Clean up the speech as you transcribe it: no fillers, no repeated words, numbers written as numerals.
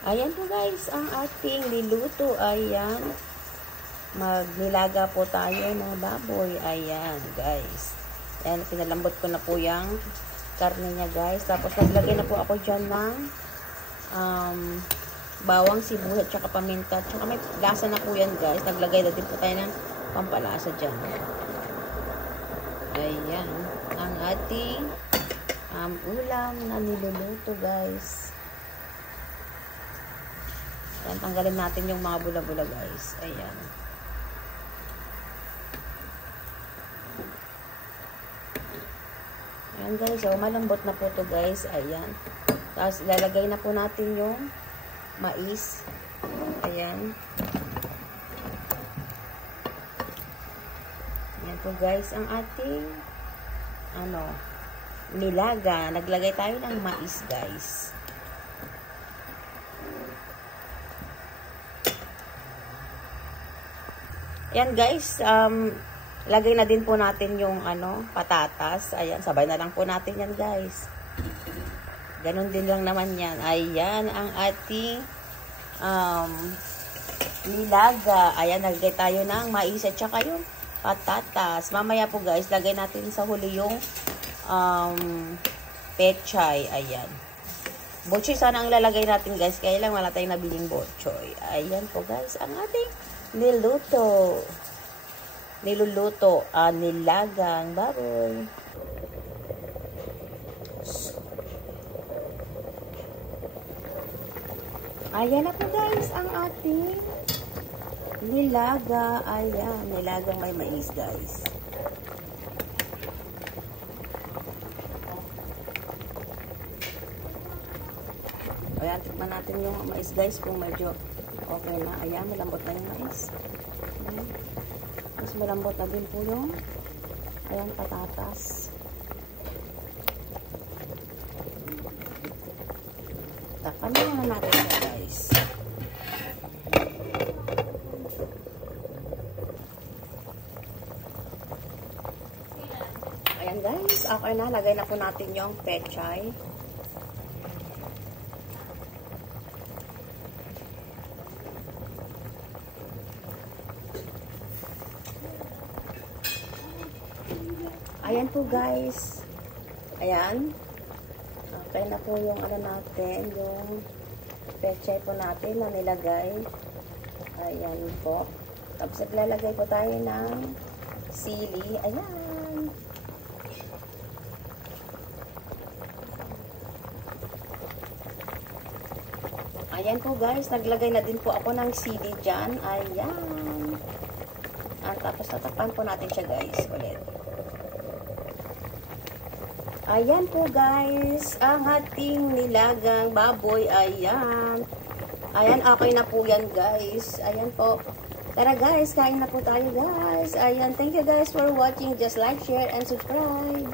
Ayan po guys, ang ating niluto. Ayan. Magnilaga po tayo ng baboy. Ayan guys. Ayan, pinalambot ko na po yung karne niya guys. Tapos naglagay na po ako dyan ng bawang, sibuyas, tsaka paminta. Tsaka may lasa na po yan guys. Naglagay na din po tayo ng pampalasa dyan. Ayan. Ang ating ulam na niluluto guys. Ayan, tanggalin natin yung mga bula-bula guys. Ayan. Ayan guys, so malambot na po to guys. Ayan. Tapos ilalagay na po natin yung mais. Ayan. Ayan po guys, ang ating nilaga. Naglagay tayo ng mais guys. Ayan guys, lagay na din po natin yung patatas. Ayan, sabay na lang po natin yan guys. Ganon din lang naman yan. Ayan, ang ating nilaga. Ayan, naglagay tayo ng mais at saka yung patatas. Mamaya po guys, lagay natin sa huli yung pechay. Ayan. Botchoy sana ang lalagay natin guys. Kaya lang wala tayong nabiling botchoy. Ayan po guys, ang ating niluluto, nilagang baboy. Ayan na po guys, ang ating nilaga. Ayan, nilagang may mais guys. Ayan, tikman natin yung mais guys kung medyo okay na. Ayan, malambot na yung mais. Ayan. Mas malambot na din po yung patatas. Takpan na natin siya guys. Ayan guys, okay na. Lagay na po natin yung pechay. Ayan po guys. Ayan. Okay na po yung natin, yung pechay po natin na nilagay. Ayan po. Tapos naglalagay po tayo ng sili. Ayan. Ayan po guys. Naglagay na din po ako ng sili dyan. Ayan. At tapos tatakpan po natin siya guys. Ulit. Ayan po guys, ang ating nilagang baboy. Ayan. Ayan, okay na po yan guys. Ayan po. Tara guys, kain na po tayo guys. Ayan, thank you guys for watching. Just like, share, and subscribe.